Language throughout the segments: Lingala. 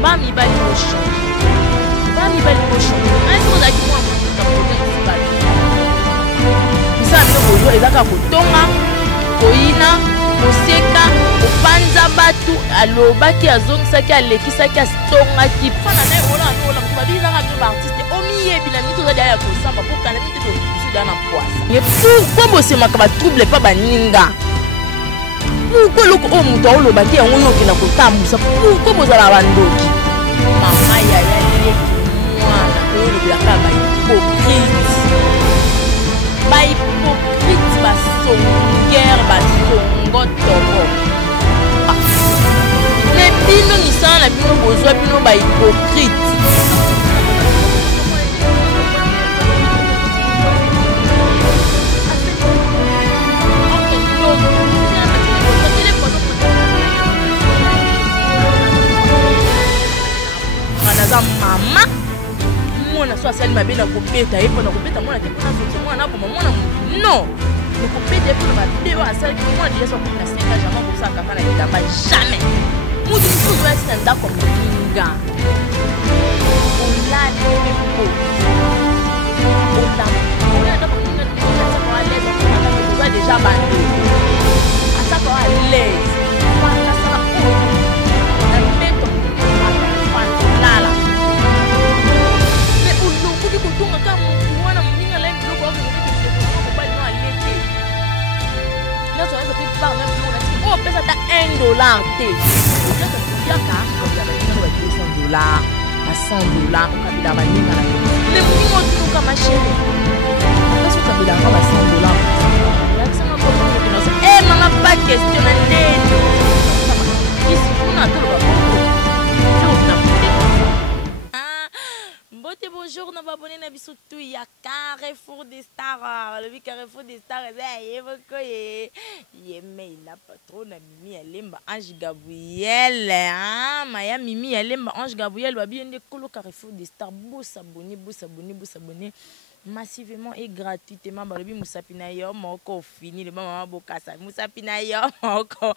Mami bali motion. Mami bali motion. Est-ce que vous avez moi ça bino bozo ezaka kotonga koina koseka kopanza batu alobaki azongisaki alekisaki astongaki fana na ola babizaka bino baartiste omiyebi na mito ozali ya kosamba pokana mito tosuda na poisa ye pourquoi bosemaka batrouble pa baninga pourquoi loko oyo moto aolobaki yango yo okenda kotambusa pourquoi bozala bandoki mama yaya leki mwana oyolobelaka bahypocrite bahypocrite basongere basongotobo me bino misala na bino bozwa bino bahypocrite naza mama mwana so asali mabe na kopeta ye mpona kopeta mwana te mpona zote mwana aboma mwana non nakopeta ye mpona mabe oyo asalaki mwana deja so komi na 5 ans jamai kosala kaka na elamba jamais mutu mosusu oyasi na ndako moninga olali mpo olanda ndako moninga asaka wa lese oza deja bande asaka wa lese asala oyo na mbeto lala mais olobuki kotonga ka mwana moninga lai biloko wakobali no alete nyonso nazo mpe par même biloko nati oyo opesa ata $1 te okiaka okabila baninga ba $200 ba $100 okabila baninga na yo le moninga otunuka mashere apesi okabila yango ba $100 yakisanga kookinaso mama pa question na ndeni isi kuna atoloba bongo Mbote bonjour, nous abonné na biso tout ya Carrefour des Stars. Le Carrefour des Stars mais la patronne Mimi Alemba Ange Gabriel Maya Mimi Alemba Ange Gabriel babi ende kolo Carrefour des Stars beau s'abonner massivement et gratuitement balobi musapina yo moko fini le mama bokasa musapina yo moko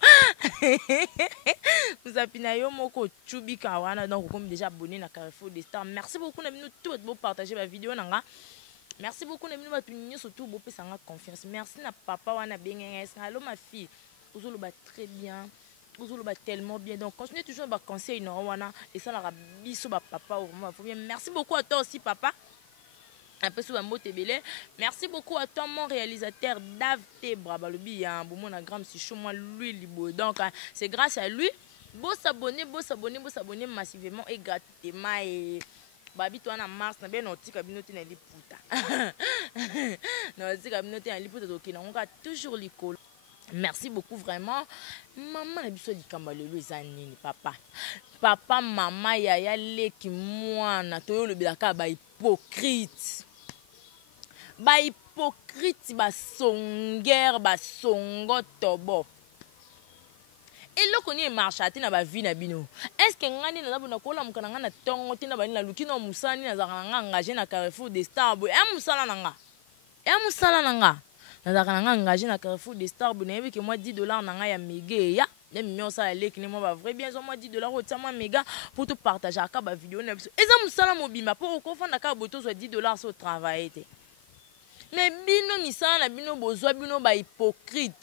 musapina yo moko chubika wana donc comme déjà abonné na Carrefour des Stars. Merci beaucoup na bino tout beau partager ma vidéo nanga. Merci beaucoup na bino batu nyo surtout beau pesa nga confiance. Merci na papa wana bengenga. Allô ma fille. Ozolo ba très bien. Ozolo ba tellement bien. Donc continuez toujours ba conseil no wana et ça la biso ba papa au moment faut bien. Merci beaucoup à toi aussi papa. Un peu sous un mot tébélé. Merci beaucoup à toi, mon réalisateur Dave Tebra. Balobi, un bon mon gramme, si chaud, moi, lui, libo. Donc, c'est grâce à lui. Beau s'abonner massivement et gratuitement. Et babi, toi, en mars, n'a bien noté kabinoté na liputa. Noté kabinoté na liputa, donc, on a toujours l'école. Merci beaucoup, vraiment. Maman, la biso di kambale, les années, papa. Papa, maman, yaya, leki, moi, na toyo le bilaka, ba hypocrite. Ba hypocrite basongere basongotobo eloko ni marche ati na ba vie na bino est-ce que ngani na labona kola mukana ngana tongo tina bani na lukino musani na zaka nga engagé na Carrefour des Stars bo musala nanga na zaka nga engagé na Carrefour des Stars bo nebi ke moi $10 nanga ya mege ya millions ça leki ni moi ba vrai bien zo moi $10 otia moi méga pour te partager aka ba vidéo na biso eza musala mobimba pour ko fanda ka boto so $10 so travailler te. Mais bino misala bino bozwa bino ba hypocrite.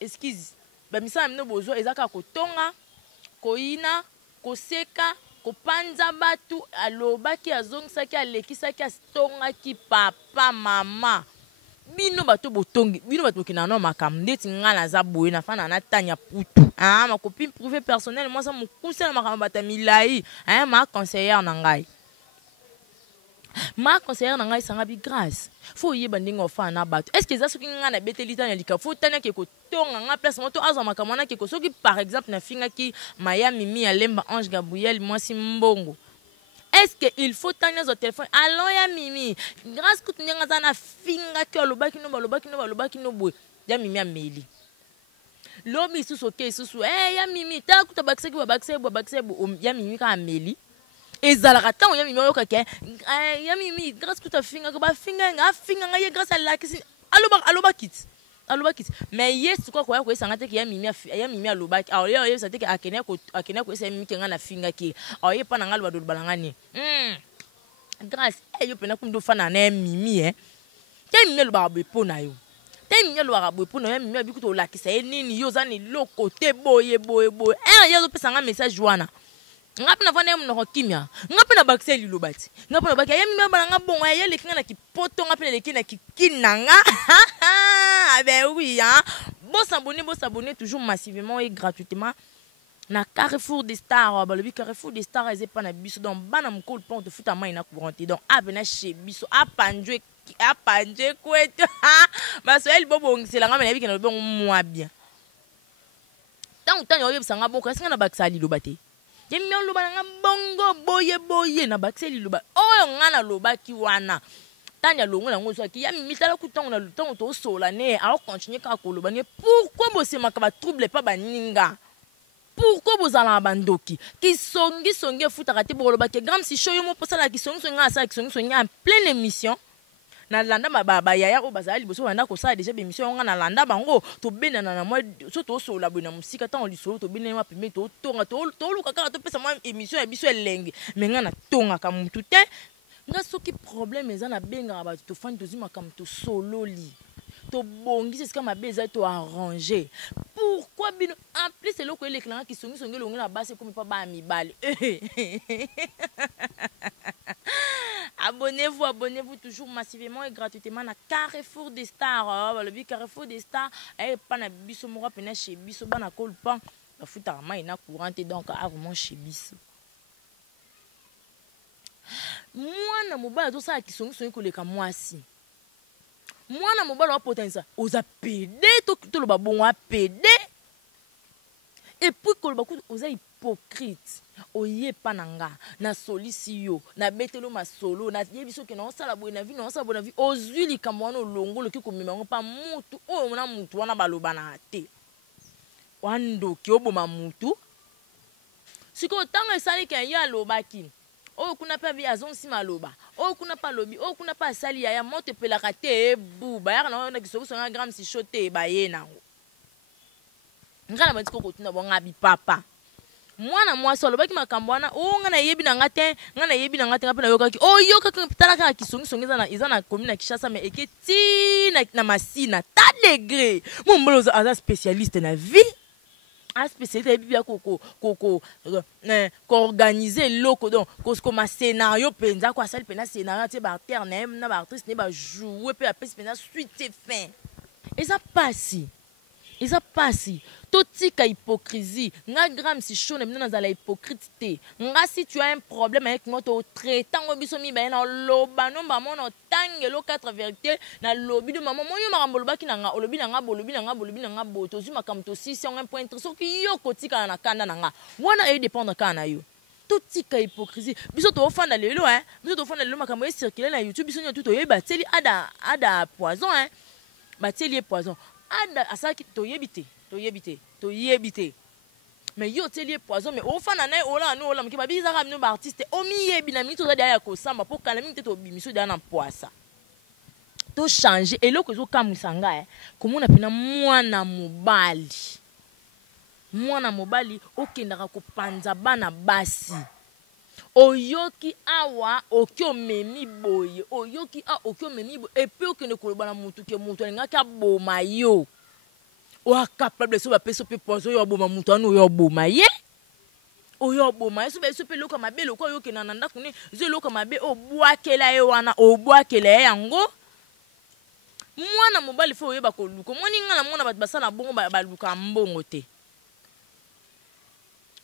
Excuse. Ba misala bino bozwa ezaka kotonga, koina, koseka, kopanza batu alobaki azongisaki alekisaki astongaki papa mama. Bino bato botongi, bino bato kina no makamdeti ngala za boye na fana na tanya putu. Ma copine privée personnelle moi ça mon conseil na makamba milai, ma conseillère na ngai. Ma conseillère na ngai sanga bi grâce faut yeba ndingo fa na bato est-ce que ça soki nga na betelita na lika faut tanya ke ko tonga nga place moto azo makamana ke ko soki par exemple na finga ki Maya Mimi Alemba Ange Gabriel moi si mbongo est-ce que il faut tanya zo téléphone allô ya Mimi grâce que ndinga za na finga ke lobaki no boy ya Mimi ameli lobi susu ke susu ya Mimi ta kuta bakse ya Mimi ka ameli ezalaka tango ya Mimi oyoka ke ya Mimi grâce que ta finga ko ba finga nga finga nga ye grâce à la kisi aloba kit alobaki mais yes quoi quoi sanga te ki ya mimi alobaki alors yo ça te ki akene ko esa mimi kenga na finga ki alors ye pa na ngalo ba do balangani grâce yo pena kundo fana na mimi te mimi lo ba bo na yo te mimi lo ba bo na yo mimi abi kuto lakisa nini yo za ni loko te boye yo pesa nga message wana ngapi na vana mnoko kimia ngapi na bakseli lobati ngapi na bakia yemi mabana ngabongo ya le kinga na kipoto ngapi na lekina kikinanga ben oui hein bon s'abonner toujours massivement et gratuitement na Carrefour des Stars ba le Carrefour des Stars eze pa na biso donc bana mkol pont de futa mai na couranté donc abena chez biso apanje kweto ba so el bobo ngisela ngame na bikena bon moi bien tant yo yebsanga boko esinga na baksali lobati yemi loba nga bongo boye na bakseli loba oyo ngana lobaki wana tanya longo nango so ki ya mitala kutango na lutango to sola ne a continuer ka koloba ne pourquoi bosema ka ba trouble pas baninga pourquoi bozala bandoki ki songi futa kati boloba ke gram si show yo mo posala ki songi en pleine émission na landa ba yaya o bazali boso wana ko sa déjà émission nga na landa bango to benana na moi so to so la bona musika tan li so to benema pime to tonga to luka ka to pesa moi émission ya biso elenge mais nga na tonga ka mutu te nga soki problème eza na benga ba to fani to zima kam to solo li to bongi c'est comme abeza to arranger pourquoi bino en plus c'est loko ele klanga ki songi longi na base comme pas ba mibale Abonnez-vous toujours massivement et gratuitement à Carrefour des Stars. Le Carrefour des Stars, et pas na biso mora pena chez biso bana kolpan. La futa ma ina courante donc vraiment chez biso. Moi na mobile to ça qui sont ko leka mwasi. Moi na mobile wa potenza oza PD to lo ba bon wa PD. Et puis ko lo ba ku oza hypocrite. Oye pananga na solisio na betelo masolo na yebiso ke na sala boye na vi na sala boye na vi ozwili kamwana longo loki ko mimango pa mutu o na mutu wana baloba na te wando ki oboma mutu siko tanga esali ke ya lobaki o kuna pa bi azon si maloba o kuna pa lobi o kuna pa sali ya moto pelaka te buba ya na kisobo so nga gram si shote ba ye nango ngana matiko ko tuna bonga bi papa mwana mwasi alobaki makambo wana o nga na yebi na ngate ngape na yokaki o yokaki talaka na kisongi eza na commune na Kinshasa mais eketi na Masina ta degré mombolo aza spécialiste na vie a spécialité bibia ko organiser loko donc ko ma scénario penza ko asali pena scénario te ba acteur na ba actrice ne ba jouer pe apesi pena suite fin eza pasi totika hypocrisie nga gram si chaud na bino nazala hypocrite te nga si tu as un problème avec moi to traitant biso mi ba na loba no ba mona tangelo 4 vérité na lobi de maman moyo makambo lobaki na nga olobi na nga boto zuma kam to 6.3 soki yo kotika na kanda na nga wana e dépendre kana yo totika hypocrisie biso to ofanda lelo makambo e circuler na YouTube biso nyo to yeba teli ada poison batieli poison ada asaki to yebite mais yo telier poison mais au fana na ola no ola mkiba biza ka mino ba artiste o mi yebi na mito za ya ko samba po kala mito to bimiso da na poisa to changer eloko zo kamusanga komona pena mwana mobali okendaka kopanza bana basi oyoki awa okyo memi boye et puis okende koloba na mutu ke mutu alingaki aboma yo o capable so ba peso pe pozo yo aboma mutu anu yo aboma ye oyo aboma so ba so pe loka mabe loko yo ke nanda kuni zo loka mabe o bwakela ye wana o bwakela ye yango mwana mobali fo oyeba ko luko moni ngala mona bat basala bongo ba luka mbongo te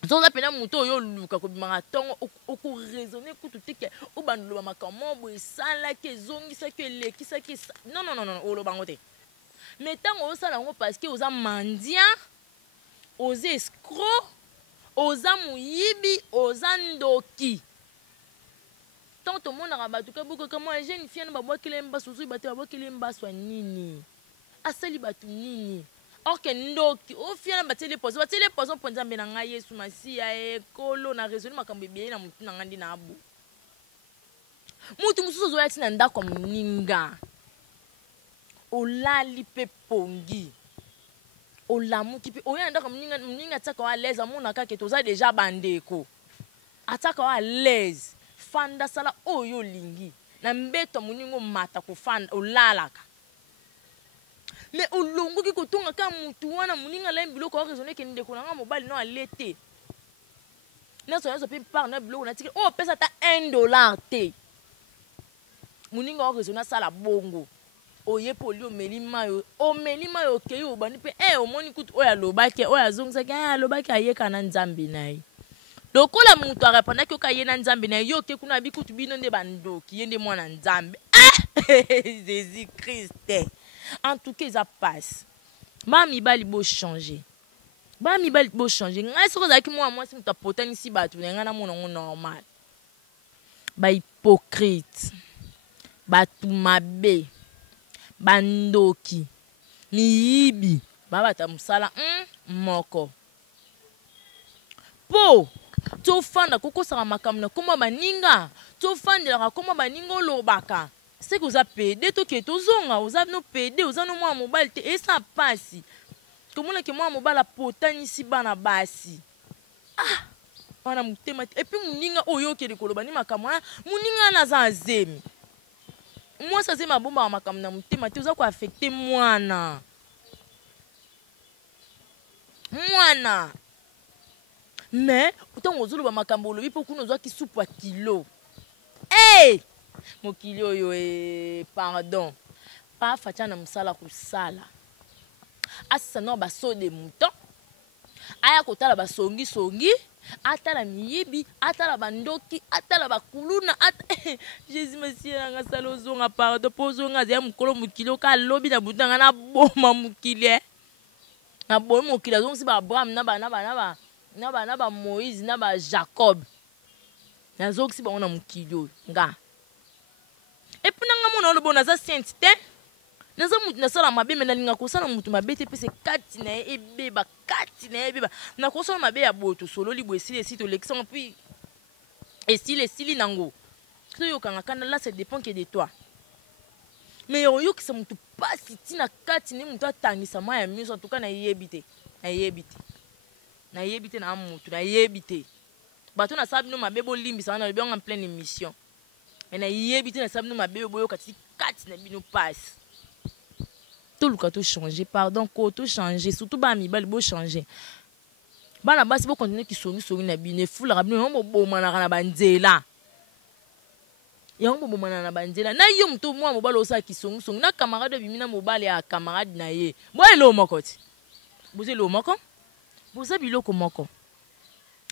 zonga pena muto yo luka ko bimanga tongo oko raisonner kutu teke o bandulo makambo bo esala ke zongisa ke lekisa ke non o lo bangote mais tango o sala ngo parce que oza mandia oza escroc oza muyibi oza ndoki tant to mona ka batuka boko ka moi jeune fille na babwakile mbaso zo bate babwakile mbaso nini asali batu nini or que ndoki o fia na batele poison ponza mbe na ngai Yesu Masia ekolo na raisonner makambo bien na mutu na ngandi na abu mutu mususu zo yati na ndako muninga olali pe pongi olamuki pe oya ndaka mninga tsaka wa l'aise amona kaka toza déjà bandeko ataka wa l'aise fanda sala oyo lingi na mbeto muningo mata ko fanda olalaka mais olongoki kotonga ka mutu wana muninga la biloko raisonner ke ndeko nanga mobali no alete na so pe par na biloko na tiki oh pesa ta $1 te muninga raisonner sala bongo oye poli omeli mayo okei obandi pe omoni kutu oyo alobaki oyo azongisaki alobaki ayeka na nzambe na ye lokola mutu arepondaki oka ye na nzambe na ye yo oke kuna abi kutu bino nde bandoki ye nde mwana nzambe Jésus Christ en tout cas eza passe bamibali bochange ngai soki ozalaki mwana mwasi mutu apotanisi bato na ngai namona ngo normal bahypocrite bato mabe bandoki miyibi babata mosala moko po tofanda kokosaka makambo na koma baninga tofandelaka koma baninga olobaka seke oza pede toke tozonga oza no pede oza no mwana mobali te esa pasi komonake mwana mobali apotanisi bana basi bana motema te epuis moninga oyo okende koloba ni makambo wana moninga wana aza azemi mwasi azemi abombaka makambo na motema te oza koaffecte mwana mais ntango ozoloba makambo olobi mpo kuna ozwaki supu ya kilo mokili oyo pardon pafatia na mosala kosala asisa nao basode mouton aya kotala basongisongi atala miyibi atala bandoki atala bakuluna Jésus Messie nanga sala ozonga pardon mpo ozonga azaya mokolo mokili oka alobi na butanga naboma mokili nabomi mokili azongisi baabraham na ba Moïse na ba Jacob nazongisi bango na mokili oyo nga epuis nanga mona olobo naza sainte te naza mutu nasala mabe me nalinga kosala mutu mabe te mpe se kati na ye ebeba nakosala mabe ya boye tosololi boye esili tolekisanga mpi esili nango toyokanga kana la ça dépend que de toi mais oyokisa mutu pasi ntina kati ne mutu atangisa ma ya miso en tout cas nayebi te na mutu nayebi te bato nasala bino mabe bolimbisa wana lobi en pleine émission mais nayebi te nasala bino mabe boyoka ti kati na bino pasi toluka to changer pardon ko to changer surtout ba mibali bo changer bana basi bo continuer kisongi na bino efulaka bino yango bobomanaka na banzela na yo mutu mwa mobali osala kisongi na camarade bimi na mobali ya camarade na ye boye lo moko ti boze lo moko boza biloko moko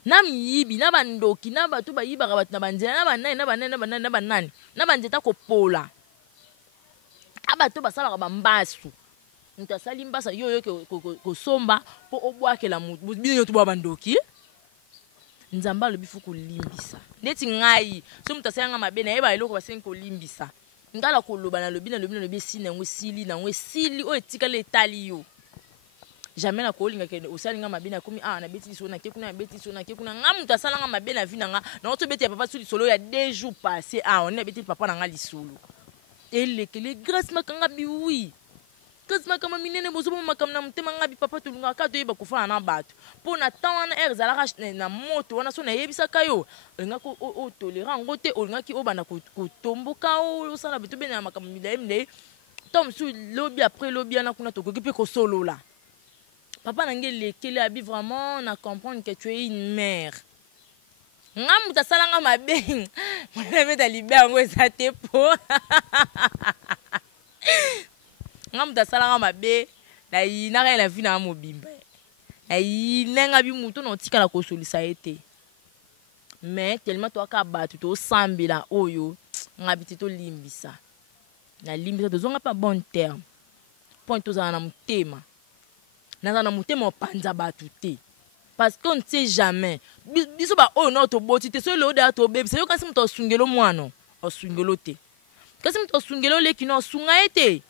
na miyibi na bandoki na bato bayibaka bato na banzela na banani na banzeta kopola abato basalaka bambasu mutu asali mbasa yo kosomba mpo obwakela mutu bino yo tobwa bandoki nzambe alobi fu kolimbisa neti ngai so mutu asalanga mabe nayeba eloko basengi kolimbisa ngala koloba nalobi esili nango esili oyo etikala etali yo jamais nakolinga ke osalinga mabe nakomi nabeti liso nake kuna nga mutu asalanga mabe na vi nanga naotobeti ya papa so lisolo ya 2 jours passé oni nabeti papa nanga lisolo elekele grâce makanga biwi grâce makama minene bozoboma makambo na motema nga bipapa tolingaka toyeba kofana na bato mpo na temps wana ere ezalaka na moto wana so nayebisaka yo olingaki otolera yango te olingaki obanda kotomboka osala bato bene na makambo milayi ntango mosusu lobi après lobi wana kuna tokoki mpe kosolola papa nange elekele abi vraiment na comprendre que tu es une mère nga mutu asalanga mabe mwana beta libe yango eza te po nga mutu asalanga mabe nayinaka ye na vi na mobimba nayinenga bi mutu na otikala kosolisa ye te mais tellement toaka bato tosambela oyo nga biti tolimbisa nalimbisa tozonga pa bon terme mpo tozala na motema naza na motema opanza bato te parce qu'on ne sait jamais biso ba oyo na toboti te so le oda tobebisa yo kasi mutu osungelo mwana osungelo te kasi mutu osungelo leki na osunga ye te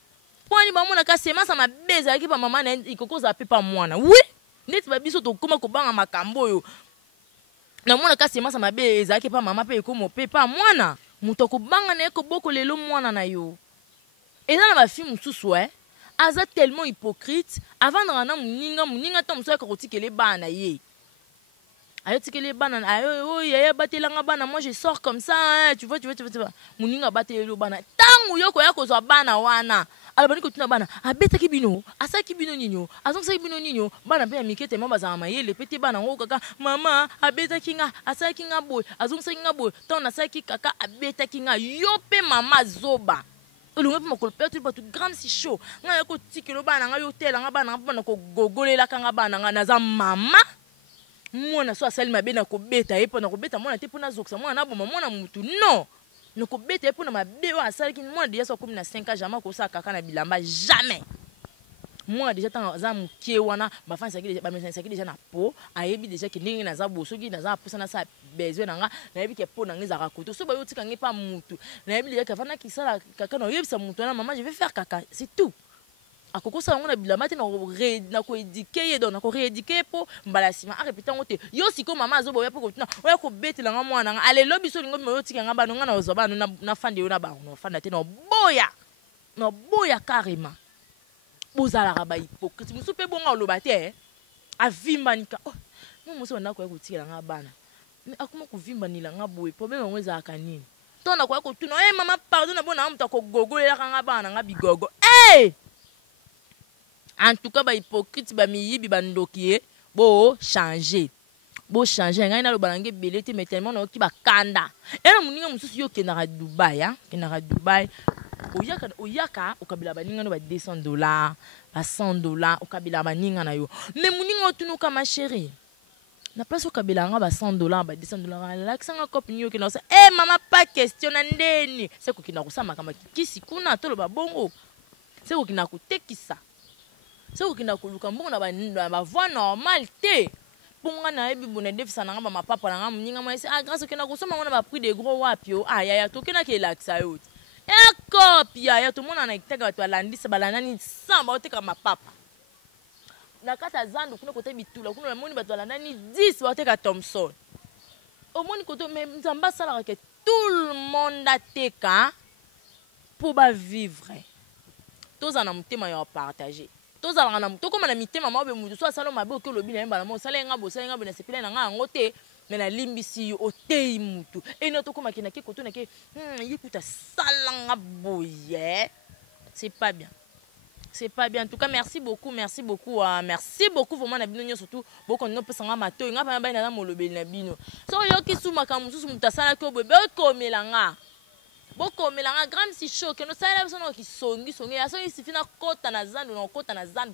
mpo ani bamonaka semasa mabe ezalaki pa mama na ikoko ozala mpe pa mwana wi ndeti babiso tokóma kobanga makambo oyo namonaka semasa mabe ezalaki pa mama mpe ekóma mpe pa mwana mutu akobanga na ye koboko lelo mwana na yo eza na bafi mosusu aza tellement hypocrite avant na muninga ta muso ka kotikele bana ye ayo tikele bana ayo yaya batelanga bana moi je sors comme ça hein, tu vois muninga batele bana tangu yoko yako zo bana wana alobani ko tuna bana abetaki bino asaki bino ninyo azongisa bino ninyo bana pe ya mikete mo bazama mayele pete bana ngo kaka mama abetaki nga asaki nga boy azongisa nga boy ton asaki kaka abetaki nga yo pe mama zoba olunga pe makolo pe tout grande si chaud nga yako tikelo bana nga yo tela nga bana ko gogolela kanga bana nga naza mama mwana so asali mabe na kobeta ye pona kobeta mwana te pona zoksa mwana na boma mwana mutu non na kobeta ye pona mabe wa asali ki mwana déjà so komi na 5 ans jamais ko sa kaka na bilamba jamais mwana déjà tant za mukie wana ba fansa ki déjà ba médecin ki déjà na po ayebi déjà ki ndenge na za boso ki na za posa na sa besoin nanga na yebi ke po na ngiza rakoto so ba yo tika ngi pa mutu na yebi déjà ka fana ki sala kaka na yebi sa mutu na maman je vais faire kaka c'est tout akoko sa ngona bilamba te na ko éduquer donc na ko rééduquer po mbala sima a répéter ngote yo siko mama azo boya po ko tuna oya ko betela nga mwana nga ale lobi so lingo mo tika nga bana nga na ozo bana na fande yo na ba no fanda te no boya carrément bozala ka ba hypocrite musu pe bonga oloba te avimba nika oh mo muso na ko tika nga bana mais akoma ko vimba nila nga boye problème ngo za kanini to na ko tuna mama pardon na bona amuta ko gogolela nga bana nga bigogo en tout cas ba hypocrite ba miyibi ba ndokie bo changer ngai na lo balange belete mais tellement na ki ba kanda ena muninga mususu yo kenaka Dubai kenaka Dubai oyaka okabila baninga no ba $200 ba $100 okabila baninga na yo mais muninga otunuka ma chérie na place okabila nga ba $100 ba $200 la kisanga copine yo kena mama pas question na ndeni c'est ko kina kusama kama kisi kuna tolo ba bongo c'est ko kina kutekisa c'est ko kina kuluka mbongo na ba voix normale te ponga na yebi bone defisa na nga ba mapapa na nga muninga moi grâce kina kusoma ngona ba prix de gros wapio yaya to kena ke laksa yo copia ya to mona na kitaka to alandisa balandani samba oteka mapapa na kata zandu kuna kote bitula kuna moni bato alandani 10 oteka Thompson omoni koto mais nzamba sala que tout le monde ateka pour ba vivre tous en mutema ya partager tous en na to comme na mitema mabe mutu so asalo mabe ke lobi na mbala mo sala nga bo na sepela na nga ngote mais na limbisi otei mutu et no to comme kina ke koto na ke yikuta salanga boye c'est pas bien. C'est pas bien. En tout cas, merci beaucoup vraiment na bino surtout beaucoup no pesa nga mato nga pa ba na molobe na bino. So yo ki suma ka mususu mutasala ko bebe ko melanga. Boko melanga grande si chaud que no sala biso no ki songi ya so isi fina kota na zandu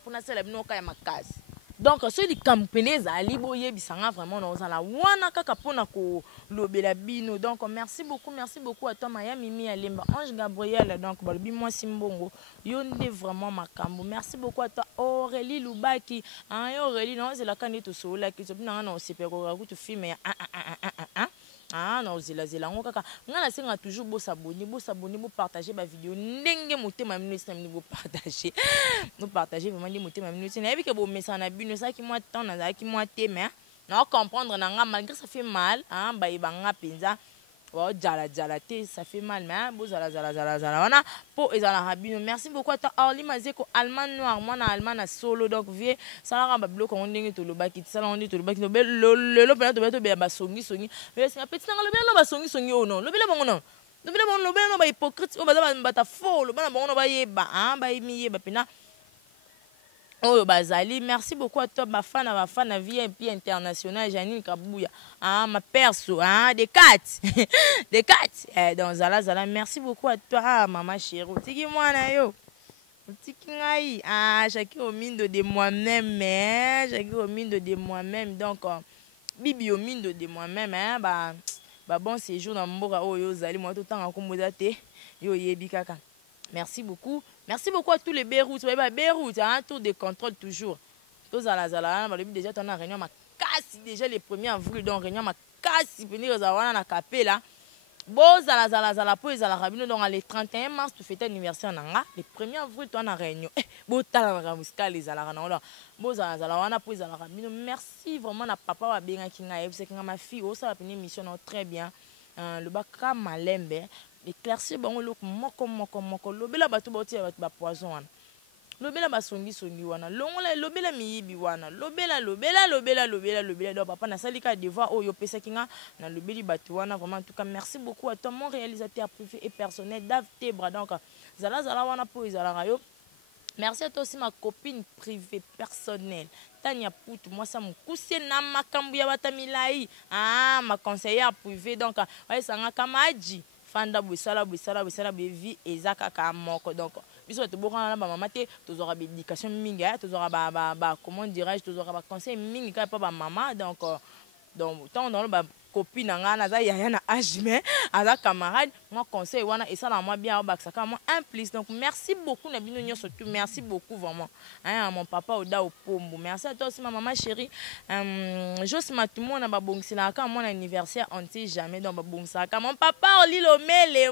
pona sala bino ka ya makasi. Donc ceux qui campent ali boye bisanga vraiment na ozala wana kaka pona ko lobela bino. Donc merci beaucoup à toi Maya Mimi Alemba Ange Gabriel donc balobi moi simbongo yo nde vraiment makambo. Merci beaucoup à toi Aurélie Lubaki Aurélie non c'est la canette so la ki so na na osepeko ka kutu filme non zela ngo kaka nga na senga toujours bo s'abonner bo partager ba vidéo ndenge motema ministre bo partager vraiment ndenge motema ministre na bike bo message na bino ça qui moi temps na qui moi te mais non comprendre na nga malgré ça fait mal ba ibanga penza oh jala te ça fait mal mais bo zala wana po ezala rabino. Merci beaucoup à toi Orly Mazeko Allemand noir moi na Allemand na solo donc vie ça la ba bloc on ndenge to lobaki ça on dit to lobaki le pena to be ba songi mais c'est petit na le bela ba songi oh non le bela bongo non le bela bongo le bela no ba hypocrite o ba ta faux le bela bongo no ba yeba ba imi yeba pena oh bazali. Merci beaucoup à toi ma fan VIP international Janine Kabouya ma perso des quatre des quatre donc zala merci beaucoup à toi maman chérie tiki mwana yo tiki ngai chaki au mindo de moi-même donc bibi au mindo de moi-même ba bon séjour na mboka oyo zali moi tout temps akomoda te yo yebi kaka. Merci beaucoup à tous les Beyrouth. Beyrouth, tour de contrôle toujours. Tous à la zala, déjà on a réunion ma casse déjà les 1er avril donc réunion ma casse venir aux awana na capella. Bon zala po ezala rabino donc le 31 mars tu fêter anniversaire nanga, le 1er avril tu na réunion. Bo tala na muska les zala na bo zala wana po ezala rabino. Merci vraiment na papa wa benga kinga et c'est que ma fille au ça la mission très bien. Le baka malembe éclaircir bango loko moko lobela bato bauti ya bato ba poison wana lobela basongi songi wana longola lobela miyibi wana lobela donc papa nasali ka devoir oyo pesaki nga na lobeli bato wana vraiment en tout cas merci beaucoup à toi mon réalisateur privé et personnel Dave Tebra donc zala wana po ezalaka yo. Merci à toi aussi ma copine privée personnelle Tania Poutou moi ça me cousse na makambu ya batamilai ma conseillère privée donc ouais sanga kamaji fanda bwisala vie ezaka ka moko donc biso to bokana na ba mama te tozora ba éducation mingi tozora ba comment dirais-je tozora ba conseil mingi ka pa ba mama donc tant dans le copine nga na za yaya na âge mais aza camarade moi conseil wana et ça la moi bien baksa ka moi un plus donc merci beaucoup na bino nyo surtout merci beaucoup vraiment mon papa oda opombo merci à toi aussi ma maman chérie Jos Matumo na ba bongsila ka mon anniversaire on sait jamais donc ba bongsa ka mon papa Olilomele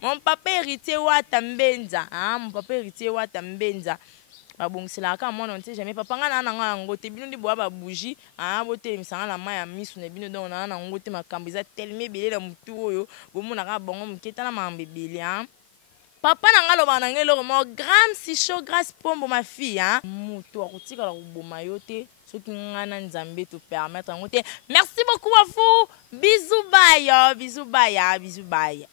mon papa héritier wa Tambenza mon papa héritier wa Tambenza babongisela ka mwana on sait jamais papa nga na nga ngote bino ndi boa ba bougie bote misanga na maya misu na bino donc na ngote makambo eza tellement belé la mutu oyo bomona ka bongo muketa na mambebele papa na nga loba na ngelo mo gram si chaud grâce pombo ma fille mutu akotika la kuboma yo te soki nga na nzambe to permettre ngote merci beaucoup à vous bisous bye